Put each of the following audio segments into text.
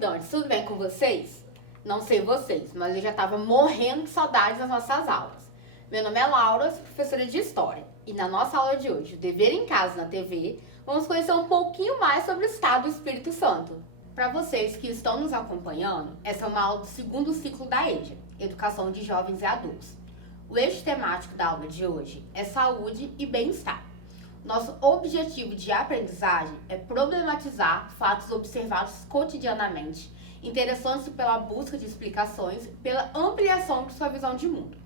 estudantes, tudo bem com vocês? Não sei vocês, mas eu já estava morrendo de saudades das nossas aulas. Meu nome é Laura, sou professora de História. E na nossa aula de hoje, o Dever em Casa na TV, vamos conhecer um pouquinho mais sobre o Estado do Espírito Santo. Para vocês que estão nos acompanhando, essa é uma aula do segundo ciclo da EJA, Educação de Jovens e Adultos. O eixo temático da aula de hoje é saúde e bem-estar. Nosso objetivo de aprendizagem é problematizar fatos observados cotidianamente, interessando-se pela busca de explicações e pela ampliação de sua visão de mundo.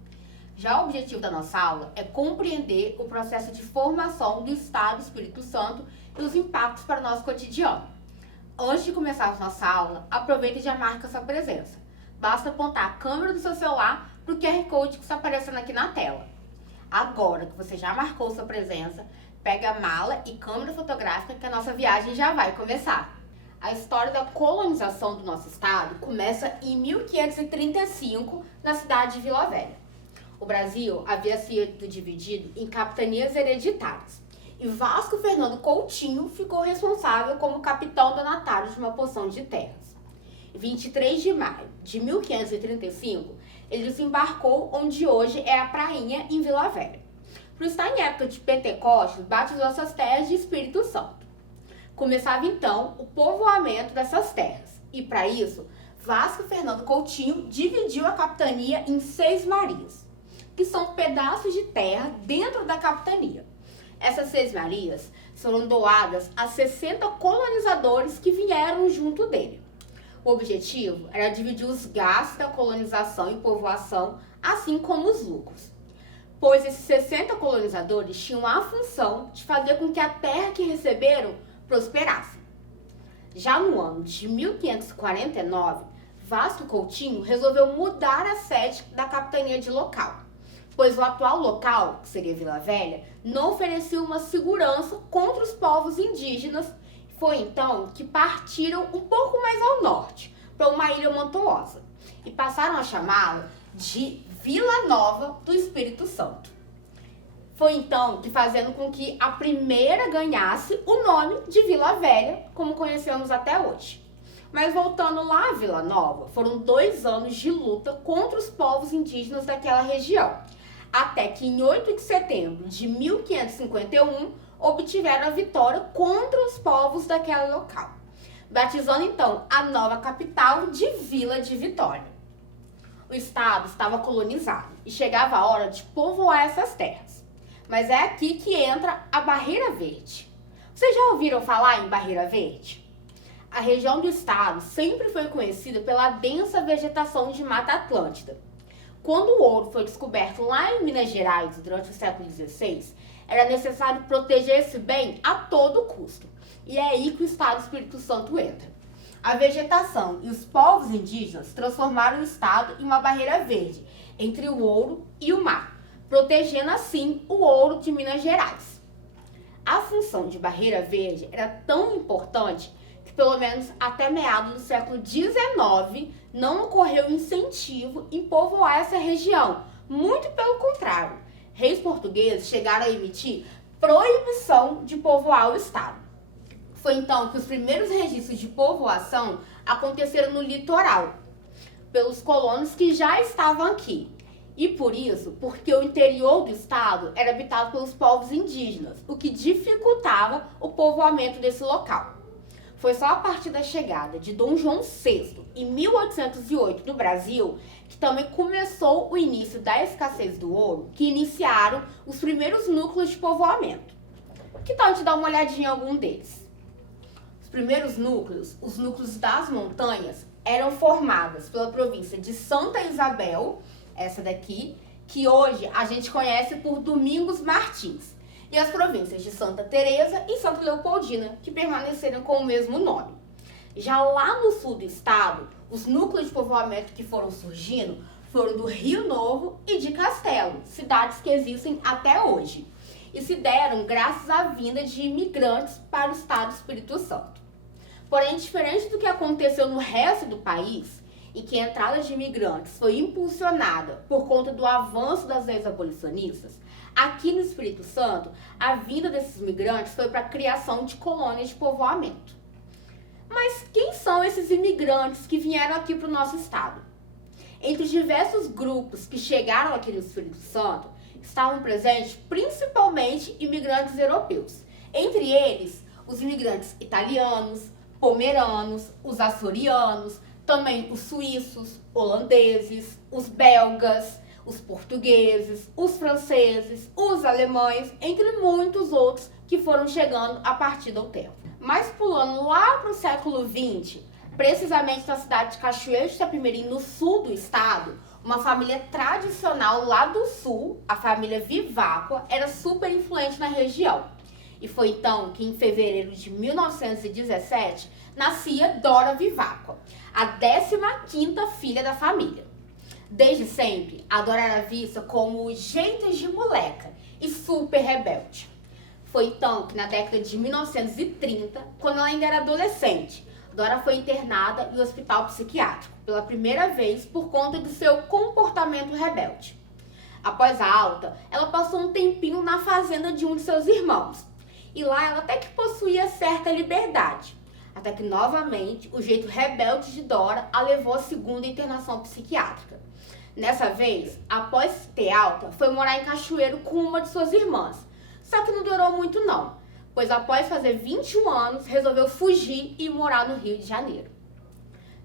Já o objetivo da nossa aula é compreender o processo de formação do Estado do Espírito Santo e os impactos para o nosso cotidiano. Antes de começarmos nossa aula, aproveite e já marque a sua presença. Basta apontar a câmera do seu celular para o QR Code que está aparecendo aqui na tela. Agora que você já marcou sua presença, pega a mala e câmera fotográfica que a nossa viagem já vai começar. A história da colonização do nosso estado começa em 1535, na cidade de Vila Velha. O Brasil havia sido dividido em capitanias hereditárias e Vasco Fernando Coutinho ficou responsável como capitão donatário de uma porção de terras. Em 23 de maio de 1535, ele desembarcou onde hoje é a Prainha, em Vila Velha. Por estar em época de Pentecostes, batizou essas terras de Espírito Santo. Começava então o povoamento dessas terras, e para isso, Vasco Fernando Coutinho dividiu a capitania em 6 marias, que são pedaços de terra dentro da capitania. Essas 6 marias foram doadas a 60 colonizadores que vieram junto dele. O objetivo era dividir os gastos da colonização e povoação, assim como os lucros, pois esses 60 colonizadores tinham a função de fazer com que a terra que receberam prosperasse. Já no ano de 1549, Vasco Coutinho resolveu mudar a sede da capitania de local, pois o atual local, que seria Vila Velha, não oferecia uma segurança contra os povos indígenas. Foi então que partiram um pouco mais ao norte, para uma ilha montuosa, e passaram a chamá-la de Vila Nova do Espírito Santo. Foi então que fazendo com que a primeira ganhasse o nome de Vila Velha, como conhecemos até hoje. Mas voltando lá a Vila Nova, foram 2 anos de luta contra os povos indígenas daquela região, até que em 8 de setembro de 1551 obtiveram a vitória contra os povos daquele local, batizando então a nova capital de Vila de Vitória. O estado estava colonizado e chegava a hora de povoar essas terras. Mas é aqui que entra a Barreira Verde. Vocês já ouviram falar em Barreira Verde? A região do estado sempre foi conhecida pela densa vegetação de Mata Atlântida. Quando o ouro foi descoberto lá em Minas Gerais durante o século XVI, era necessário proteger esse bem a todo custo. E é aí que o estado do Espírito Santo entra. A vegetação e os povos indígenas transformaram o estado em uma barreira verde entre o ouro e o mar, protegendo assim o ouro de Minas Gerais. A função de barreira verde era tão importante que pelo menos até meados do século XIX não ocorreu incentivo em povoar essa região. Muito pelo contrário, reis portugueses chegaram a emitir proibição de povoar o estado. Foi então que os primeiros registros de povoação aconteceram no litoral, pelos colonos que já estavam aqui. E por isso, porque o interior do estado era habitado pelos povos indígenas, o que dificultava o povoamento desse local. Foi só a partir da chegada de Dom João VI, em 1808, no Brasil, que também começou o início da escassez do ouro, que iniciaram os primeiros núcleos de povoamento. Que tal a gente dar uma olhadinha em algum deles? Os primeiros núcleos, os núcleos das montanhas, eram formados pela província de Santa Isabel, essa daqui, que hoje a gente conhece por Domingos Martins, e as províncias de Santa Teresa e Santa Leopoldina, que permaneceram com o mesmo nome. Já lá no sul do estado, os núcleos de povoamento que foram surgindo foram do Rio Novo e de Castelo, cidades que existem até hoje, e se deram graças à vinda de imigrantes para o estado do Espírito Santo. Porém, diferente do que aconteceu no resto do país, em que a entrada de imigrantes foi impulsionada por conta do avanço das leis abolicionistas, aqui no Espírito Santo, a vinda desses migrantes foi para a criação de colônias de povoamento. Mas quem são esses imigrantes que vieram aqui para o nosso estado? Entre os diversos grupos que chegaram aqui no Espírito Santo, estavam presentes principalmente imigrantes europeus. Entre eles, os imigrantes italianos, pomeranos, os açorianos, também os suíços, holandeses, os belgas, os portugueses, os franceses, os alemães, entre muitos outros que foram chegando a partir do tempo. Mas pulando lá para o século XX, precisamente na cidade de Cachoeiro de Itapemirim, no sul do estado, uma família tradicional lá do sul, a família Viváqua, era super influente na região. E foi então que em fevereiro de 1917 nascia Dora Viváqua, a 15ª filha da família. Desde sempre, a Dora era vista como jeitos de moleca e super rebelde. Foi então que na década de 1930, quando ela ainda era adolescente, Dora foi internada em um hospital psiquiátrico pela primeira vez por conta do seu comportamento rebelde. Após a alta, ela passou um tempinho na fazenda de um de seus irmãos. E lá ela até que possuía certa liberdade. Até que novamente o jeito rebelde de Dora a levou à segunda internação psiquiátrica. Nessa vez, após ter alta, foi morar em Cachoeiro com uma de suas irmãs. Só que não durou muito não, pois após fazer 21 anos, resolveu fugir e morar no Rio de Janeiro.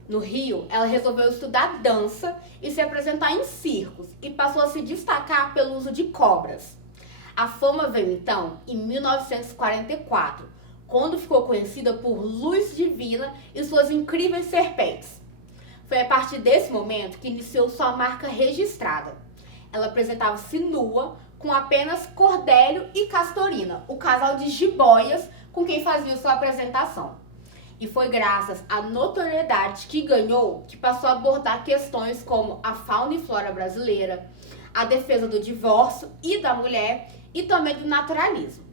No Rio, ela resolveu estudar dança e se apresentar em circos e passou a se destacar pelo uso de cobras. A fama veio então em 1944, quando ficou conhecida por Luz Divina e suas incríveis serpentes. Foi a partir desse momento que iniciou sua marca registrada. Ela apresentava-se nua com apenas Cordélio e Castorina, o casal de jiboias com quem fazia sua apresentação. E foi graças à notoriedade que ganhou que passou a abordar questões como a fauna e flora brasileira, a defesa do divórcio e da mulher e também do naturalismo.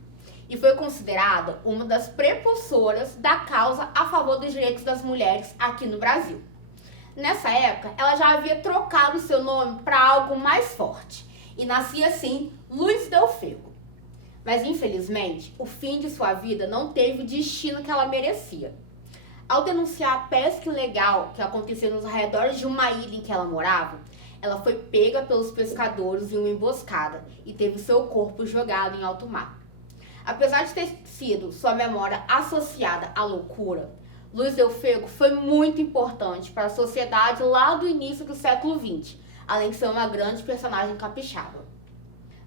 E foi considerada uma das prepulsoras da causa a favor dos direitos das mulheres aqui no Brasil. Nessa época, ela já havia trocado seu nome para algo mais forte e nascia assim Luz Del Fego. Mas infelizmente, o fim de sua vida não teve o destino que ela merecia. Ao denunciar a pesca ilegal que aconteceu nos arredores de uma ilha em que ela morava, ela foi pega pelos pescadores em uma emboscada e teve seu corpo jogado em alto mar. Apesar de ter sido sua memória associada à loucura, Luz Del Fego foi muito importante para a sociedade lá do início do século XX, além de ser uma grande personagem capixaba.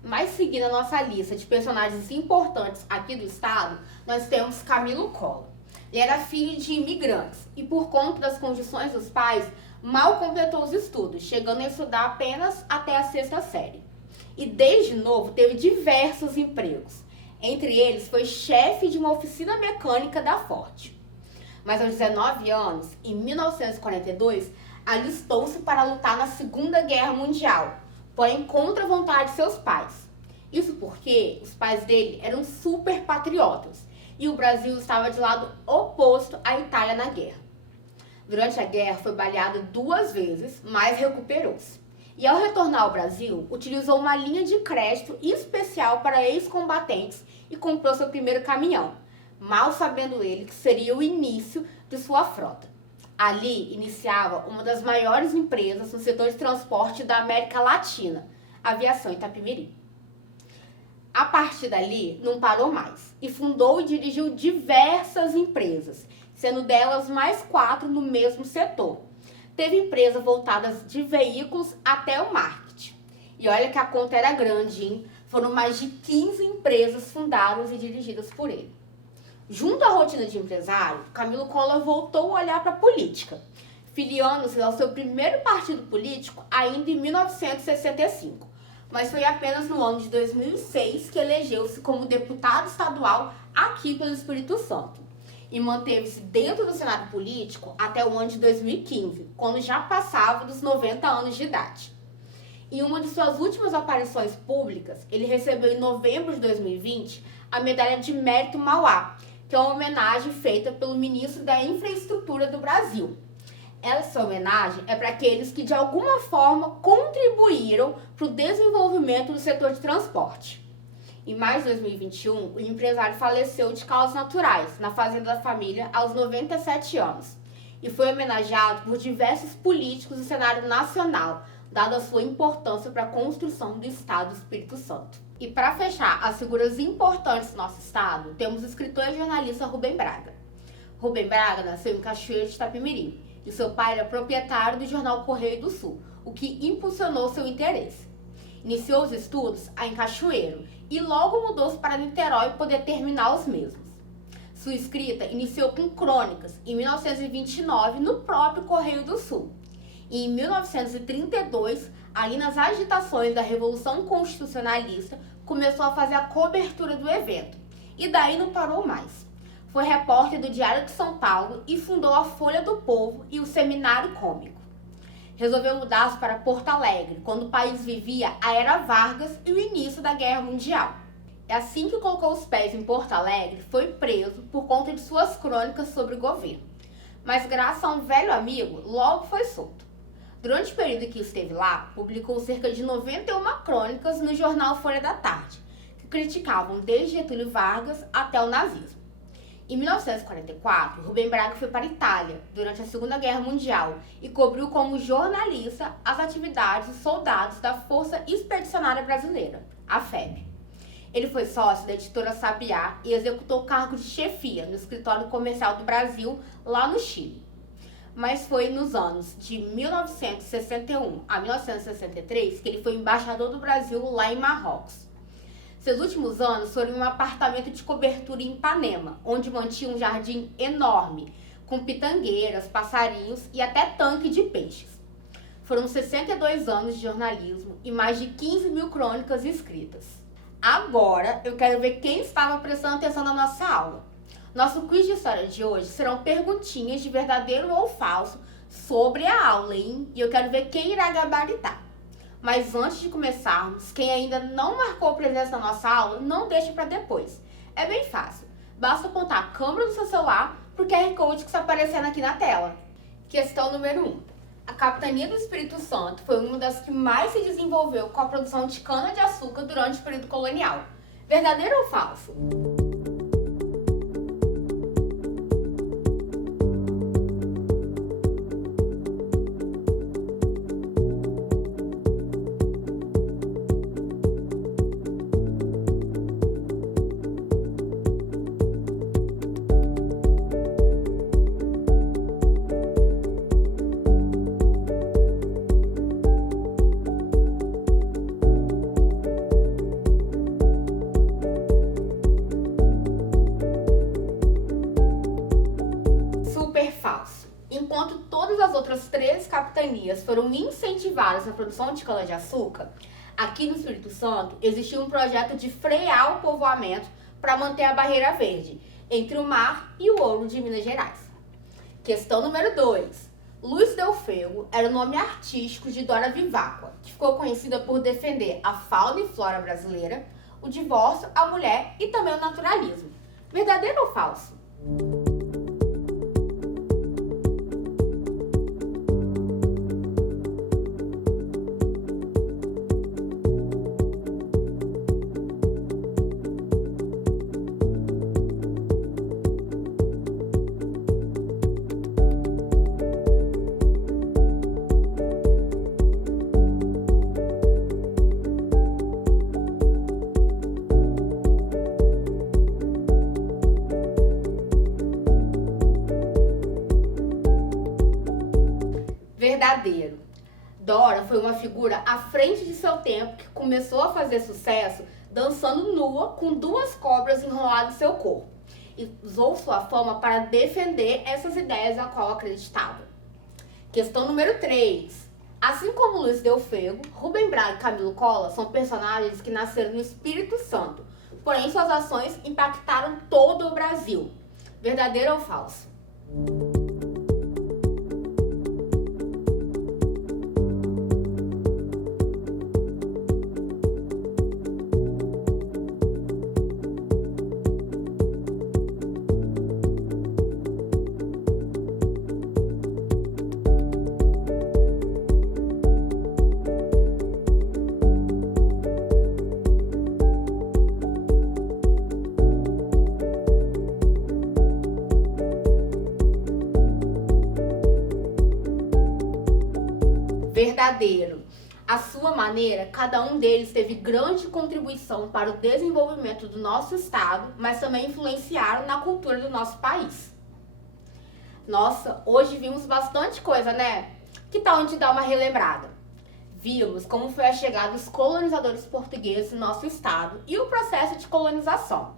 Mas seguindo a nossa lista de personagens importantes aqui do estado, nós temos Camilo Collor. Ele era filho de imigrantes e, por conta das condições dos pais, mal completou os estudos, chegando a estudar apenas até a 6ª série. E desde novo teve diversos empregos. Entre eles foi chefe de uma oficina mecânica da Ford. Mas aos 19 anos, em 1942, alistou-se para lutar na Segunda Guerra Mundial, porém contra a vontade de seus pais. Isso porque os pais dele eram super patriotas e o Brasil estava de lado oposto à Itália na guerra. Durante a guerra foi baleado 2 vezes, mas recuperou-se. E ao retornar ao Brasil, utilizou uma linha de crédito especial para ex-combatentes e comprou seu primeiro caminhão, mal sabendo ele que seria o início de sua frota. Ali iniciava uma das maiores empresas no setor de transporte da América Latina, a Aviação Itapemirim. A partir dali, não parou mais e fundou e dirigiu diversas empresas, sendo delas mais 4 no mesmo setor. Teve empresas voltadas de veículos até o marketing. E olha que a conta era grande, hein? Foram mais de 15 empresas fundadas e dirigidas por ele. Junto à rotina de empresário, Camilo Collor voltou a olhar para a política, filiando-se ao seu primeiro partido político ainda em 1965. Mas foi apenas no ano de 2006 que elegeu-se como deputado estadual aqui pelo Espírito Santo. E manteve-se dentro do cenário político até o ano de 2015, quando já passava dos 90 anos de idade. Em uma de suas últimas aparições públicas, ele recebeu em novembro de 2020 a Medalha de Mérito Mauá, que é uma homenagem feita pelo ministro da Infraestrutura do Brasil. Essa homenagem é para aqueles que de alguma forma contribuíram para o desenvolvimento do setor de transporte. Em maio de 2021, o empresário faleceu de causas naturais na fazenda da família aos 97 anos e foi homenageado por diversos políticos do cenário nacional, dada a sua importância para a construção do Estado do Espírito Santo. E para fechar as figuras importantes do nosso estado, temos o escritor e jornalista Rubem Braga. Rubem Braga nasceu em Cachoeiro de Itapemirim e seu pai era proprietário do jornal Correio do Sul, o que impulsionou seu interesse. Iniciou os estudos em Cachoeiro e logo mudou-se para Niterói para poder terminar os mesmos. Sua escrita iniciou com crônicas em 1929 no próprio Correio do Sul. E em 1932, ali nas agitações da Revolução Constitucionalista, começou a fazer a cobertura do evento. E daí não parou mais. Foi repórter do Diário de São Paulo e fundou a Folha do Povo e o Seminário Cômico. Resolveu mudar-se para Porto Alegre, quando o país vivia a Era Vargas e o início da Guerra Mundial. É assim que colocou os pés em Porto Alegre, foi preso por conta de suas crônicas sobre o governo. Mas graças a um velho amigo, logo foi solto. Durante o período em que esteve lá, publicou cerca de 91 crônicas no jornal Folha da Tarde, que criticavam desde Getúlio Vargas até o nazismo. Em 1944, Rubem Braga foi para a Itália durante a Segunda Guerra Mundial e cobriu como jornalista as atividades dos soldados da Força Expedicionária Brasileira, a FEB. Ele foi sócio da editora Sabiá e executou o cargo de chefia no Escritório Comercial do Brasil, lá no Chile. Mas foi nos anos de 1961 a 1963 que ele foi embaixador do Brasil lá em Marrocos. Seus últimos anos foram em um apartamento de cobertura em Ipanema, onde mantinha um jardim enorme, com pitangueiras, passarinhos e até tanque de peixes. Foram 62 anos de jornalismo e mais de 15 mil crônicas escritas. Agora eu quero ver quem estava prestando atenção na nossa aula. Nosso quiz de história de hoje serão perguntinhas de verdadeiro ou falso sobre a aula, hein? E eu quero ver quem irá gabaritar. Mas antes de começarmos, quem ainda não marcou presença na nossa aula, não deixe para depois. É bem fácil. Basta apontar a câmera do seu celular para o QR Code que está aparecendo aqui na tela. Questão número 1. A capitania do Espírito Santo foi uma das que mais se desenvolveu com a produção de cana-de-açúcar durante o período colonial. Verdadeiro ou falso? Enquanto todas as outras 3 capitanias foram incentivadas na produção de cana-de-açúcar, aqui no Espírito Santo existia um projeto de frear o povoamento para manter a barreira verde entre o mar e o ouro de Minas Gerais. Questão número 2. Luz Delfego era o nome artístico de Dora Viváqua, que ficou conhecida por defender a fauna e flora brasileira, o divórcio, a mulher e também o naturalismo. Verdadeiro ou falso? Verdadeiro. Dora foi uma figura à frente de seu tempo que começou a fazer sucesso dançando nua com 2 cobras enroladas em seu corpo e usou sua fama para defender essas ideias a qual acreditava. Questão número 3. Assim como Luiz Delfego, Rubem Braga e Camilo Collor são personagens que nasceram no Espírito Santo, porém suas ações impactaram todo o Brasil. Verdadeiro ou falso? verdadeiro. À sua maneira, cada um deles teve grande contribuição para o desenvolvimento do nosso estado, mas também influenciaram na cultura do nosso país. Nossa, hoje vimos bastante coisa, né? Que tal a gente dar uma relembrada? Vimos como foi a chegada dos colonizadores portugueses no nosso estado e o processo de colonização.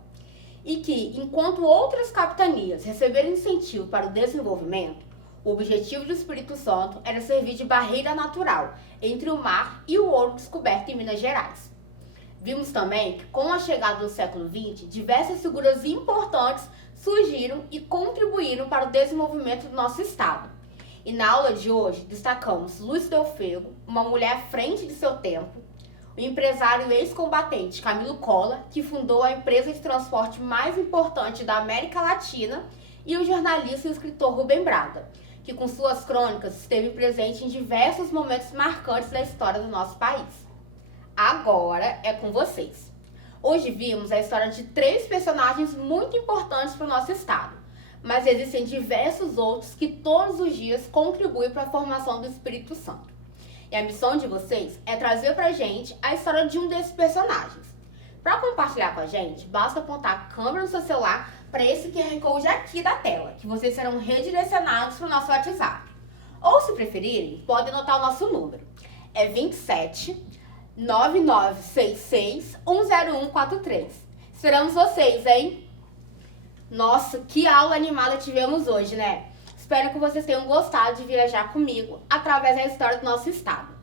E que, enquanto outras capitanias receberam incentivo para o desenvolvimento, o objetivo do Espírito Santo era servir de barreira natural entre o mar e o ouro descoberto em Minas Gerais. Vimos também que, com a chegada do século XX, diversas figuras importantes surgiram e contribuíram para o desenvolvimento do nosso estado. E na aula de hoje, destacamos Lúcio Del Fego, uma mulher à frente de seu tempo, o empresário ex-combatente Camilo Collor, que fundou a empresa de transporte mais importante da América Latina, e o jornalista e escritor Rubem Braga, que com suas crônicas esteve presente em diversos momentos marcantes da história do nosso país. Agora é com vocês. Hoje vimos a história de 3 personagens muito importantes para o nosso estado, mas existem diversos outros que todos os dias contribuem para a formação do Espírito Santo. E a missão de vocês é trazer pra gente a história de um desses personagens. Para compartilhar com a gente, basta apontar a câmera do seu celular para esse QR Code aqui da tela, que vocês serão redirecionados para o nosso WhatsApp. Ou, se preferirem, podem anotar o nosso número. É 27 9966 10143. Esperamos vocês, hein? Nossa, que aula animada tivemos hoje, né? Espero que vocês tenham gostado de viajar comigo através da história do nosso estado.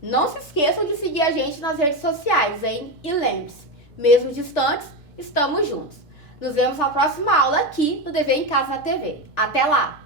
Não se esqueçam de seguir a gente nas redes sociais, hein? E lembre-se, mesmo distantes, estamos juntos. Nos vemos na próxima aula aqui no Dever em Casa na TV. Até lá!